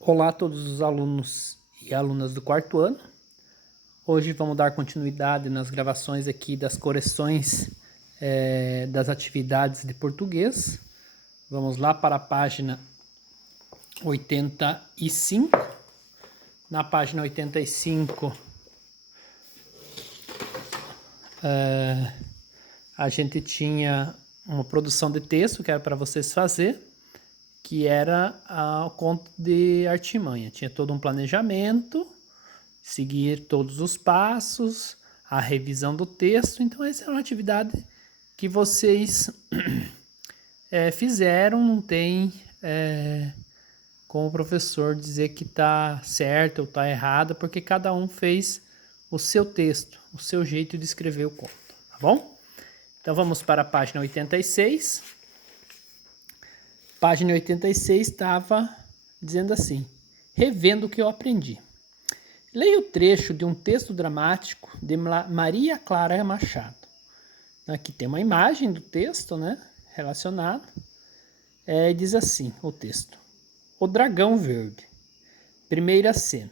Olá a todos os alunos e alunas do quarto ano. Hoje vamos dar continuidade nas gravações aqui das correções das atividades de português. Vamos lá para a página 85. Na página 85, a gente tinha uma produção de texto que era para vocês fazer, que era o conto de Artimanha. Tinha todo um planejamento, seguir todos os passos, a revisão do texto. Então essa é uma atividade que vocês fizeram, não tem como o professor dizer que está certo ou está errado, porque cada um fez o seu texto, o seu jeito de escrever o conto, tá bom? Então vamos para a página 86. Página 86 estava dizendo assim: revendo o que eu aprendi. Leia o trecho de um texto dramático de Maria Clara Machado. Aqui tem uma imagem do texto, né, relacionado. Diz assim o texto: O Dragão Verde. Primeira cena.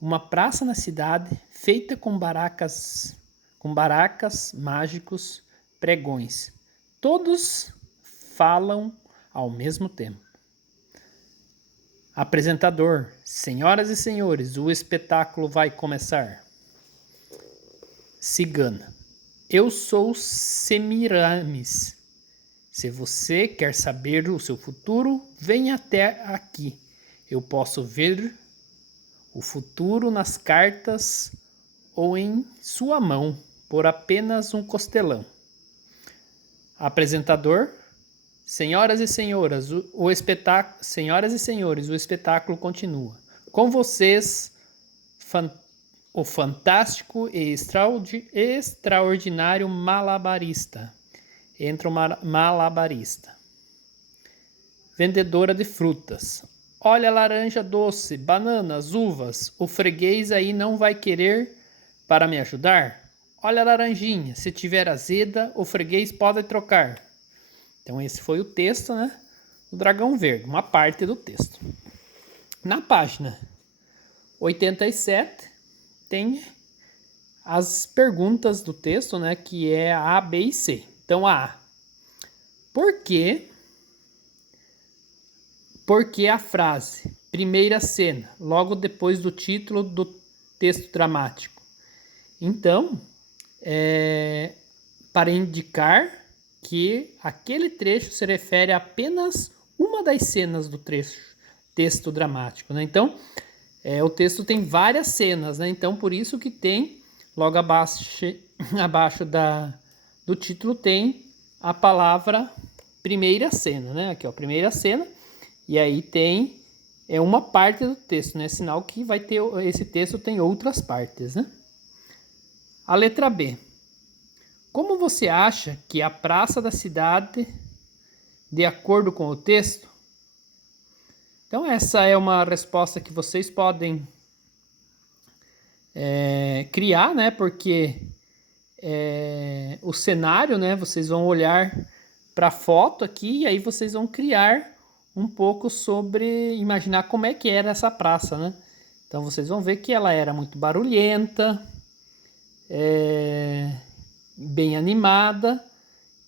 Uma praça na cidade feita com baracas mágicos, pregões. Todos falam ao mesmo tempo. Apresentador: senhoras e senhores, o espetáculo vai começar. Cigana: eu sou Semiramis. Se você quer saber o seu futuro, venha até aqui. Eu posso ver o futuro nas cartas ou em sua mão, por apenas um costelão. Apresentador: senhoras e senhores, o espetáculo continua. Com vocês, o fantástico e extraordinário malabarista. Entra o malabarista. Vendedora de frutas: olha, laranja doce, bananas, uvas. O freguês aí não vai querer para me ajudar? Olha, laranjinha, se tiver azeda, o freguês pode trocar. Então esse foi o texto, né, do Dragão Verde, uma parte do texto. Na página 87 tem as perguntas do texto, né, que é a A, B e C. Então a: por que a frase primeira cena, logo depois do título do texto dramático? Então, para indicar que aquele trecho se refere a apenas uma das cenas do texto dramático, né? Então, o texto tem várias cenas, né? Então, por isso que tem, logo abaixo do título, tem a palavra primeira cena, né? Aqui, ó, primeira cena, e aí tem uma parte do texto, né? Sinal que vai ter, esse texto tem outras partes, né? A letra B: como você acha que a praça da cidade, de acordo com o texto? Então essa é uma resposta que vocês podem criar, né? Porque o cenário, né? Vocês vão olhar para a foto aqui e aí vocês vão criar um pouco sobre, imaginar como é que era essa praça, né? Então vocês vão ver que ela era muito barulhenta, bem animada,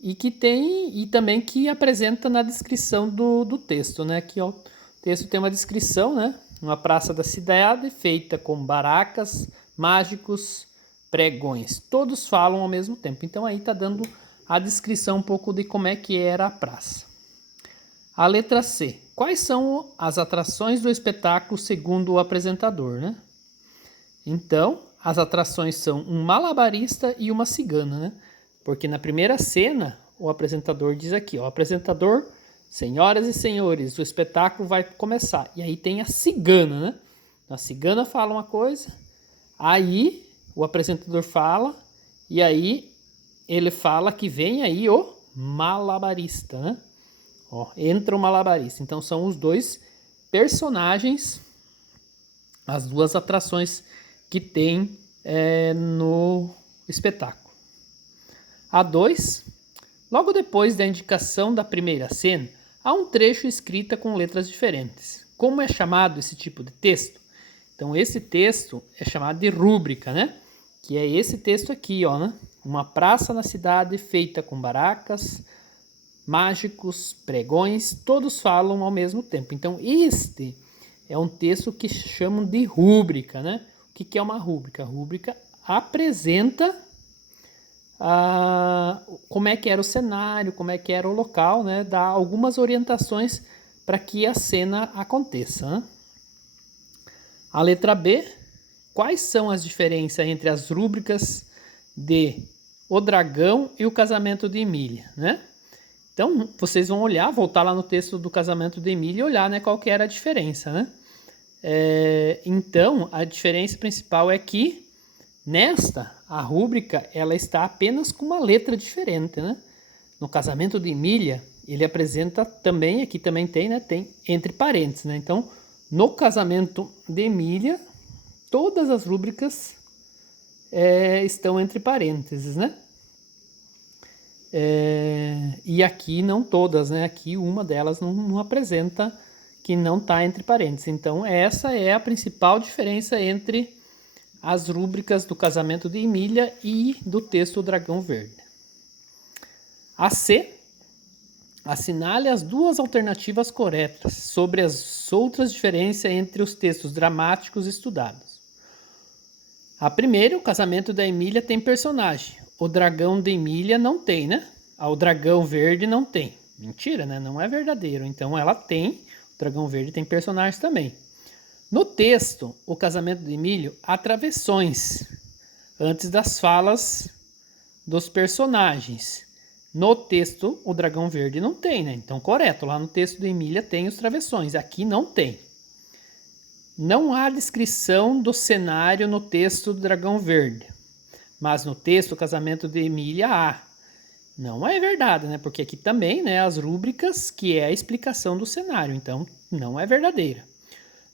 e que tem, e também que apresenta na descrição do texto, né? Aqui, ó, o texto tem uma descrição, né? Uma praça da cidade feita com baracas, mágicos, pregões. Todos falam ao mesmo tempo. Então aí tá dando a descrição um pouco de como é que era a praça. A letra C: quais são as atrações do espetáculo segundo o apresentador, né? Então, as atrações são um malabarista e uma cigana, né? Porque na primeira cena, o apresentador diz aqui, ó, apresentador: senhoras e senhores, o espetáculo vai começar. E aí tem a cigana, né? A cigana fala uma coisa, aí o apresentador fala, e aí ele fala que vem aí o malabarista, né? Ó, entra o malabarista. Então são os dois personagens, as duas atrações que tem no espetáculo. A 2: logo depois da indicação da primeira cena, há um trecho escrito com letras diferentes. como é chamado esse tipo de texto? Então, esse texto é chamado de rúbrica, né? Que é esse texto aqui, ó, né? Uma praça na cidade feita com barracas, mágicos, pregões, todos falam ao mesmo tempo. Então, este é um texto que chamam de rúbrica, né? O que é uma rúbrica? A rúbrica apresenta como é que era o cenário, como é que era o local, né? Dá algumas orientações para que a cena aconteça, né? A letra B, quais são as diferenças entre as rúbricas de O Dragão e o Casamento de Emília, né? Então, vocês vão olhar, voltar lá no texto do Casamento de Emília e olhar, né, qual que era a diferença, né? Então, a diferença principal é que nesta, a rúbrica, ela está apenas com uma letra diferente, né? No Casamento de Emília, ele apresenta também, aqui também tem, né? Tem entre parênteses, né? Então, no Casamento de Emília, todas as rúbricas estão entre parênteses, né? E aqui não todas, né? Aqui uma delas não apresenta que não está entre parênteses. Então, essa é a principal diferença entre as rúbricas do Casamento de Emília e do texto O Dragão Verde. A C, assinale as duas alternativas corretas sobre as outras diferenças entre os textos dramáticos estudados. A primeira, o Casamento da Emília tem personagem. O Dragão de Emília não tem, né? O Dragão Verde não tem. Mentira, né? Não é verdadeiro. Então ela tem, o Dragão Verde tem personagens também. No texto, o Casamento de Emília, há travessões antes das falas dos personagens. No texto, o Dragão Verde não tem, né? Então, correto, lá no texto de Emília tem os travessões, aqui não tem. Não há descrição do cenário no texto do Dragão Verde, mas no texto, o Casamento de Emília há. Não é verdade, né? Porque aqui também, né, as rúbricas, que é a explicação do cenário, então não é verdadeira.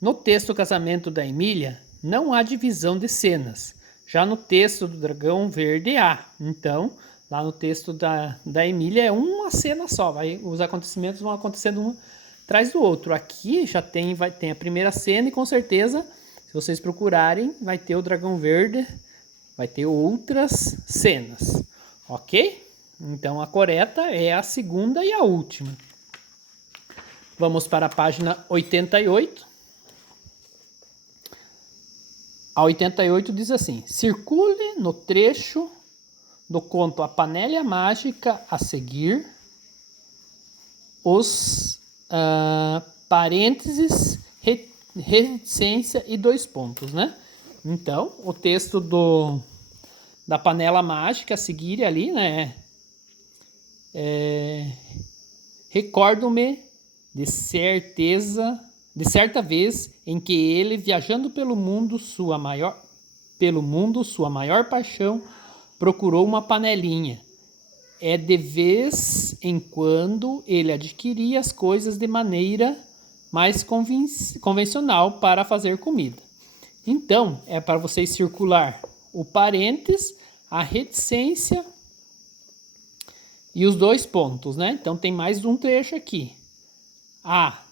No texto O Casamento da Emília, não há divisão de cenas. Já no texto do Dragão Verde há. Então, lá no texto da Emília é uma cena só. Os acontecimentos vão acontecendo um atrás do outro. Aqui já tem a primeira cena e com certeza, se vocês procurarem, vai ter o Dragão Verde, vai ter outras cenas. Ok? Então, a correta é a segunda e a última. Vamos para a página 88. A 88 diz assim: circule no trecho do conto A Panela Mágica a seguir os parênteses, reticência e 2 pontos, né? Então, o texto da Panela Mágica a seguir ali, né? Recordo-me de certa vez em que ele, viajando pelo mundo, sua maior paixão, procurou uma panelinha. É de vez em quando ele adquiria as coisas de maneira mais convencional para fazer comida. Então, é para vocês circular o parênteses, a reticência e os 2 pontos, né? Então, tem mais um trecho aqui.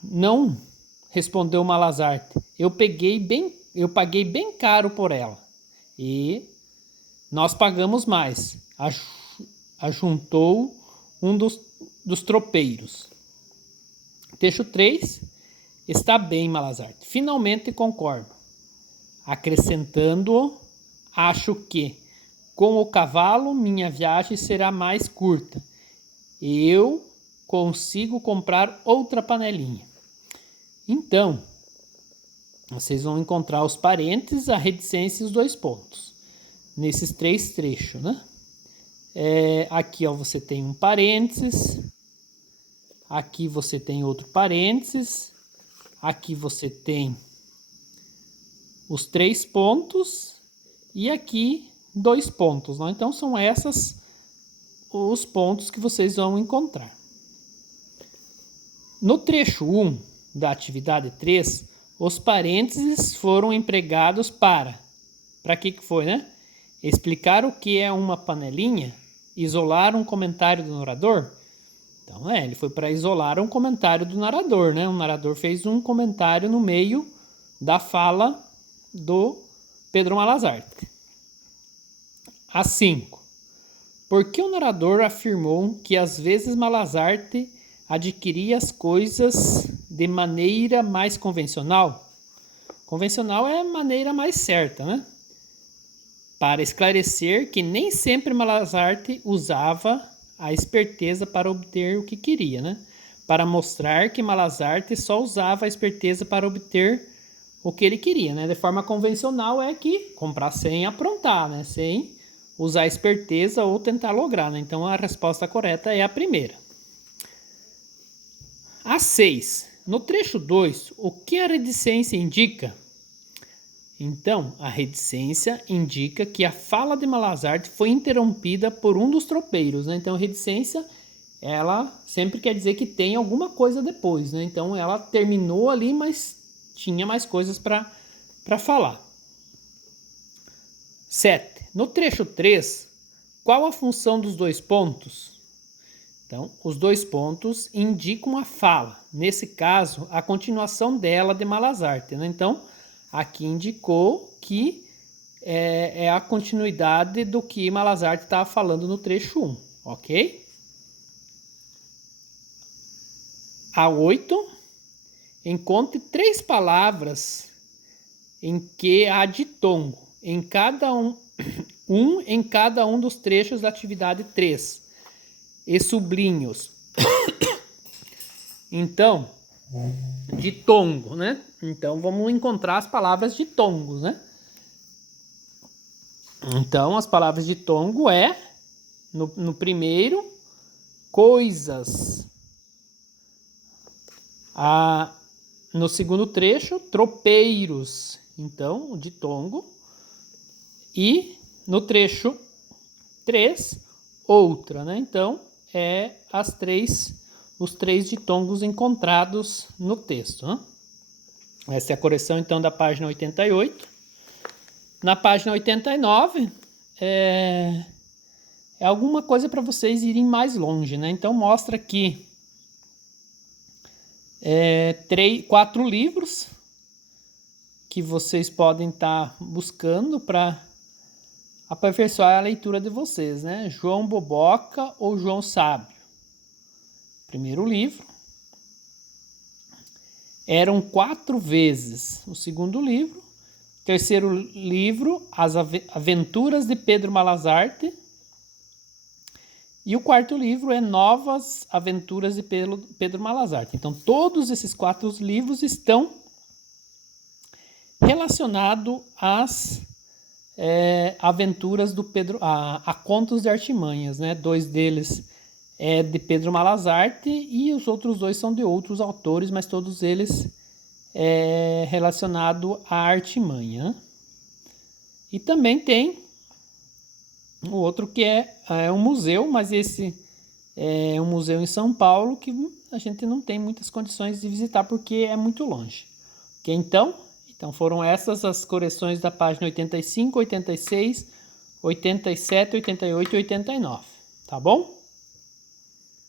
Não, respondeu Malazarte. Eu paguei bem caro por ela. E nós pagamos mais, ajuntou um dos tropeiros. Trecho 3. Está bem, Malazarte. Finalmente concordo. Acrescentando, acho que com o cavalo minha viagem será mais curta. Eu consigo comprar outra panelinha. Então, vocês vão encontrar os parênteses, a reticência e os 2 pontos. Nesses 3 trechos, né? Aqui, ó, você tem um parênteses. Aqui você tem outro parênteses. Aqui você tem os 3 pontos. E aqui 2 pontos, né? Então, são esses os pontos que vocês vão encontrar. No trecho 1 da atividade 3, os parênteses foram empregados para que foi, né? Explicar o que é uma panelinha, isolar um comentário do orador. Então, ele foi para isolar um comentário do narrador, né? O narrador fez um comentário no meio da fala do Pedro Malazarte. A 5. Por que o narrador afirmou que às vezes Malazarte adquiria as coisas de maneira mais convencional? Convencional é a maneira mais certa, né? Para esclarecer que nem sempre Malazarte usava a esperteza para obter o que queria, né? Para mostrar que Malazarte só usava a esperteza para obter o que ele queria, né? De forma convencional é que comprar sem aprontar, né? Sem usar a esperteza ou tentar lograr, né? Então a resposta correta é a primeira. A 6. No trecho 2, o que a reticência indica? Então, a reticência indica que a fala de Malazarte foi interrompida por um dos tropeiros, né? Então, reticência, ela sempre quer dizer que tem alguma coisa depois, né? Então, ela terminou ali, mas tinha mais coisas para falar. 7. No trecho 3, qual a função dos dois pontos? Então, os dois pontos indicam a fala. Nesse caso, a continuação dela de Malazarte, né? Então, aqui indicou que é a continuidade do que Malazarte estava falando no trecho 1, ok? A 8. Encontre 3 palavras em que há ditongo em cada em cada um dos trechos da atividade 3 e sublinhos. Então, ditongo, né? Então, vamos encontrar as palavras ditongos, né? Então, as palavras ditongo no primeiro, coisas. No segundo trecho, tropeiros. Então, ditongo. E no trecho 3, outra, né? Então, os 3 ditongos encontrados no texto, né? Essa é a correção, então, da página 88. Na página 89, é alguma coisa para vocês irem mais longe, né? Então, mostra aqui 4 livros que vocês podem estar buscando para aperfeiçoar a leitura de vocês, né? João Boboca ou João Sábio. Primeiro livro. Eram 4 vezes. O segundo livro. Terceiro livro, As Aventuras de Pedro Malazarte. E o quarto livro é Novas Aventuras de Pedro Malazarte. Então, todos esses 4 livros estão relacionados às aventuras do Pedro, a contos de artimanhas, né? 2 deles é de Pedro Malazarte e os outros 2 são de outros autores, mas todos eles relacionado à artimanha. E também tem o outro que é um museu, mas esse é um museu em São Paulo que a gente não tem muitas condições de visitar porque é muito longe. Ok, então foram essas as correções da página 85, 86, 87, 88 e 89, tá bom?